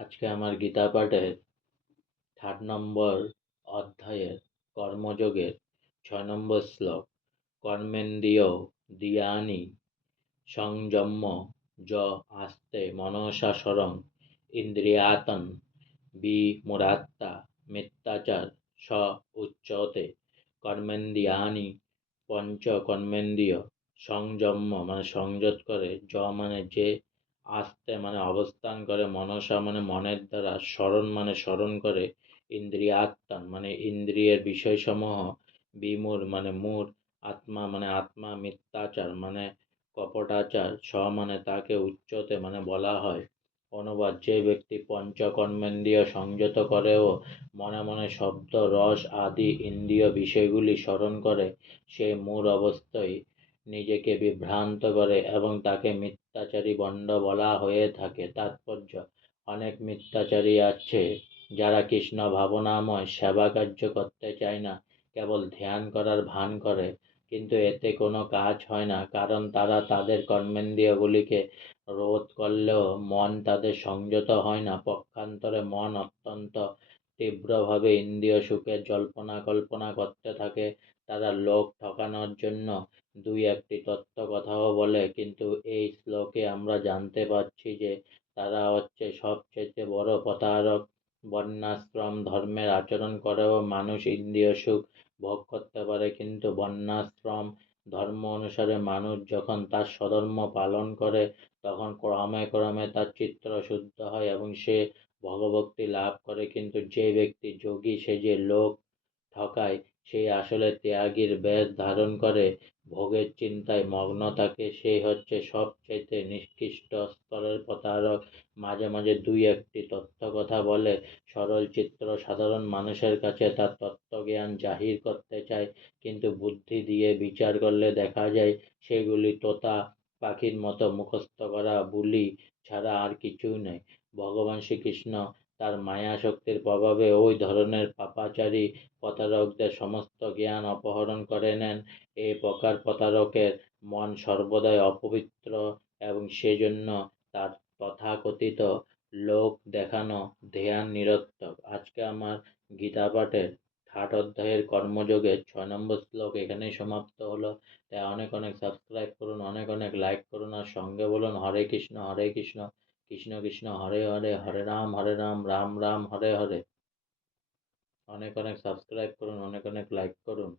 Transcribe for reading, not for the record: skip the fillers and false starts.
আজকে আমার গীতা পাঠের 3 নম্বর অধ্যায়ের কর্মযোগের 6 নম্বর শ্লোক। কর্মেন্দ্রিয় দিয়ানি সংযম্য য আস্তে মনসা স্মরং ইন্দ্রিয়াতন বিমূঢ়াত্মা মিথ্যাচার স উচ্যতে। কর্মেন্দ্রিয়ানি পঞ্চ কর্মেন্দ্রিয় সংযম্য মানে সংযত করে, য মানে যে, আস্তে মানে অবস্থান করে, মনসা মানে মনের দ্বারা, স্মরণ মানে স্মরণ করে, ইন্দ্রিয়াত্মান মানে ইন্দ্রিয়ের বিষয়সমূহ, বিমূঢ় মানে মূঢ়, আত্মা মানে আত্মা, মিথ্যাচার মানে কপটাচার, স মানে তাকে, উচ্চতে মানে বলা হয়। অনুবাদ: যে ব্যক্তি পঞ্চকর্মেন্দ্রিয় সংযত করে ও মনে মনে শব্দ রস আদি ইন্দ্রিয় বিষয়গুলি স্মরণ করে, সে মূঢ় অবস্থায় নিজেকে বিভ্রান্ত করে এবং তাকে মিথ্যাচারী বন্ড বলা হয়ে থাকে। তাৎপর্য: অনেক মিথ্যাচারী আছে যারা কৃষ্ণ ভাবনাময় সেবা কার্য করতে চায় না, কেবল ধ্যান করার ভান করে, কিন্তু এতে কোনো কাজ হয় না, কারণ তারা তাদের কর্মেন্দ্রিয়গুলিকে রোধ করলেও মন তাদের সংযত হয় না। পক্ষান্তরে মন অত্যন্ত তীব্রভাবে ইন্দ্রিয় সুখের জল্পনা কল্পনা করতে থাকে। তারা লোক ঠকানোর জন্য দুই একটি তত্ত্ব কথাও বলে, কিন্তু এই শ্লোকে আমরা জানতে পারছি যে তারা হচ্ছে সবচেয়ে বড় প্রতারক। বর্ণাশ্রম ধর্মের আচরণ করেও মানুষ ইন্দ্রিয় সুখ ভোগ করতে পারে, কিন্তু বর্ণাশ্রম ধর্ম অনুসারে মানুষ যখন তার স্বধর্ম পালন করে, তখন ক্রমে ক্রমে তার চিত্ত শুদ্ধ হয় এবং সে ভগভক্তি লাভ করে। কিন্তু যে ব্যক্তি যোগী সেজে লোক ঠকায়, সেই আসলে ত্যাগীর বেশ ধারণ করে ভোগের চিন্তায় মগ্ন থাকে, সেই হচ্ছে সবচেয়ে নিকৃষ্ট স্তরের প্রতারক। মাঝে মাঝে দুই একটি তত্ত্ব কথা বলে, সরল চিত্র সাধারণ মানুষের কাছে তার তত্ত্বজ্ঞান জাহির করতে চায়, কিন্তু বুদ্ধি দিয়ে বিচার করলে দেখা যায় সেগুলি তোতা পাখির মতো মুখস্থ করা বুলি ছাড়া আর কিছুই নয়। ভগবান শ্রীকৃষ্ণ তার মায়া শক্তির প্রভাবে ওই ধরনের পাপাচারী প্রতারকদের সমস্ত জ্ঞান অপহরণ করে নেন। এই প্রকার প্রতারকের মন সর্বদাই অপবিত্র এবং সেজন্য তার তথাকথিত লোক দেখানো ধ্যান নিরর্থক। আজকে আমার গীতা পাঠের 8 অধ্যায়ের কর্মযোগের 6 নম্বর শ্লোক এখানেই সমাপ্ত হলো। তাই অনেক অনেক সাবস্ক্রাইব করুন, অনেক অনেক লাইক করুন, আর সঙ্গে বলুন হরে কৃষ্ণ হরে কৃষ্ণ কৃষ্ণ কৃষ্ণ হরে হরে, হরে রাম রাম রাম হরে হরে। অনেক অনেক সাবস্ক্রাইব করুন, অনেক অনেক লাইক করুন।